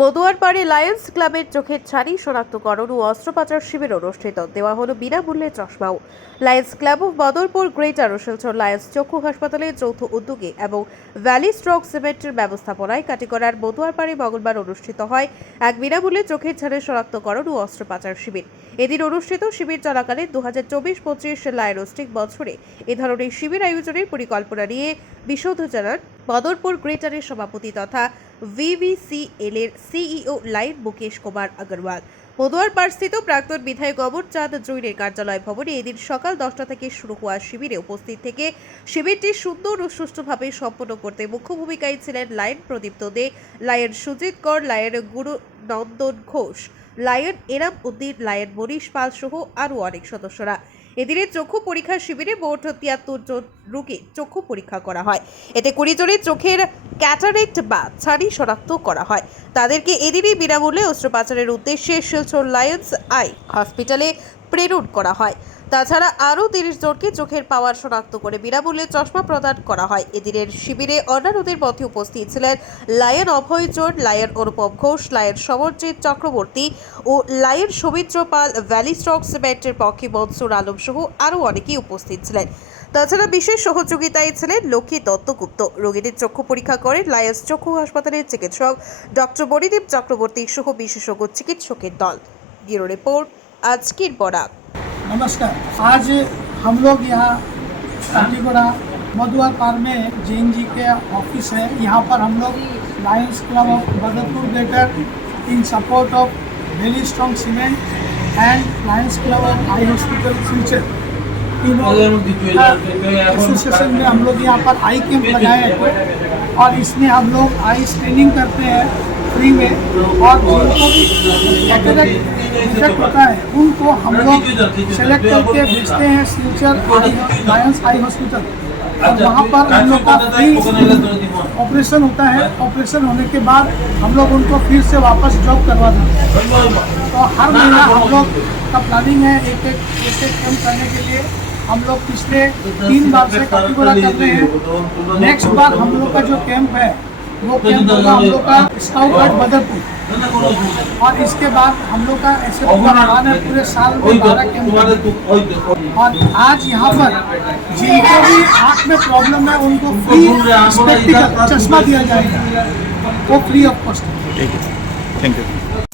বদুয়ারপাড়ে Lions ক্লাবের চোখের ছানি শনাক্তকরণ ও অস্ত্রোপচার শিবির অনুষ্ঠিত। দেওয়া হলো বিনামূল্যে চশমাও। Lions Club of Badarpur, Greater Silchar Lions চক্ষু হাসপাতালের যৌথ উদ্যোগে এবং ভ্যালি স্ট্রোক সিমেন্টের ব্যবস্থাপনায় কাটিগড়ার বদুয়ারপাড়ে মঙ্গলবার অনুষ্ঠিত হয় এক বিনামূল্যে চোখের ছানি শনাক্তকরণ ও অস্ত্রোপচার শিবির। এদিন অনুষ্ঠিত শিবির চলাকালে 2024-25 লায়নোস্টিক বছরে এ ধরনের শিবির আয়োজনের পরিকল্পনা নিয়ে বিশদ জানান বদরপুর গ্রেটারের সভাপতি তথা VVCL এর সিইও লাইন মুকেশ কুমার আগরওয়াল। বদুয়ারপাড়স্থিত প্রাক্তন বিধায়ক অমরচাঁদ জৈনের কার্যালয় ভবনে এদিন সকাল 10টা থেকে শুরু হওয়া শিবিরে উপস্থিত থেকে শিবিরটি সুন্দর ও সুষ্ঠুভাবে সম্পন্ন করতে মুখ্য ভূমিকায় ছিলেন লায়ন প্রদীপ্ত দে, লায়ন সুজিত কর, লায়ন গুরু নন্দন ঘোষ, লায়ন এনাম উদ্দিন, লায়ন মনীষ পাল সহ আরও অনেক সদস্যরা। এদিনে চক্ষু পরীক্ষা শিবিরে মোট 73 জন রোগীর চক্ষু পরীক্ষা করা হয়। এতে 20 জনের চোখের ক্যাটারেক্ট বা ছানি শনাক্ত করা হয়। তাদেরকে এদিনই বিনামূল্যে অস্ত্রোপচারের উদ্দেশ্যে শিলচর লায়ন্স আই হসপিটালে প্রেরণ করা হয়। তাছাড়া আরও 30 জনকে চোখের পাওয়ার শনাক্ত করে বিনামূল্যে চশমা প্রদান করা হয়। এদিনের শিবিরে অন্যান্যদের মধ্যে উপস্থিত ছিলেন লায়ন অভয় জোন, লায়ন অনুপম ঘোষ, লায়ন সমরজিৎ চক্রবর্তী ও লায়ন সৌমিত্র পাল, ভ্যালি স্ট্রোক সিমেন্টের পক্ষে মনসুর আলম সহ আরও অনেকেই উপস্থিত ছিলেন। তাছাড়া বিশেষ সহযোগিতায় ছিলেন লক্ষ্মী দত্তগুপ্ত। রোগীদের চক্ষু পরীক্ষা করেন লায়ন্স চক্ষু হাসপাতালের চিকিৎসক ডক্টর মণিদীপ চক্রবর্তী সহ বিশেষজ্ঞ চিকিৎসকের দল। ব্যুরো রিपोर्ट आज की बराक। नमस्कार। आज हम लोग यहाँ काटीगोड़ा मधुआपार में जैन जी के ऑफिस है। यहाँ पर हम लोग Lions club of Badarpur greater in support of very strong cement and Lions club of eye hospital Silchar तीनों एसोसिएशन में हम लोग यहाँ पर आई कैंप लगाए हैं और इसमें हम लोग आई स्क्रीनिंग करते हैं फ्री में। और जिनको भी कैटरेक्ट डिफेक्ट होता है उनको हम लोग सेलेक्ट करके भेजते हैं सिलचर लायंस आई हॉस्पिटल और वहाँ पर हम लोग का फ्री ऑपरेशन होता है। ऑपरेशन होने के बाद हम लोग उनको फिर से वापस जॉब करवा देते हैं। तो हर महीना हम लोग का प्लानिंग है एक कैंप करने के लिए। हम लोग पिछले 3 बार से काटीगोड़ा कर रहे हैं। नेक्स्ट बार हम लोग का जो कैंप है वो कैंप होगा हम लोग का स्काउट गार्ड बदरपुर। और इसके बाद हम लोग का ऐसे प्लान है पूरे साल में 12 कैंप। और आज यहाँ पर जिनको भी आँख में प्रॉब्लम है उनको फ्री स्पेक्टिकल चश्मा दिया जाएगा, वो free of cost. Thank you.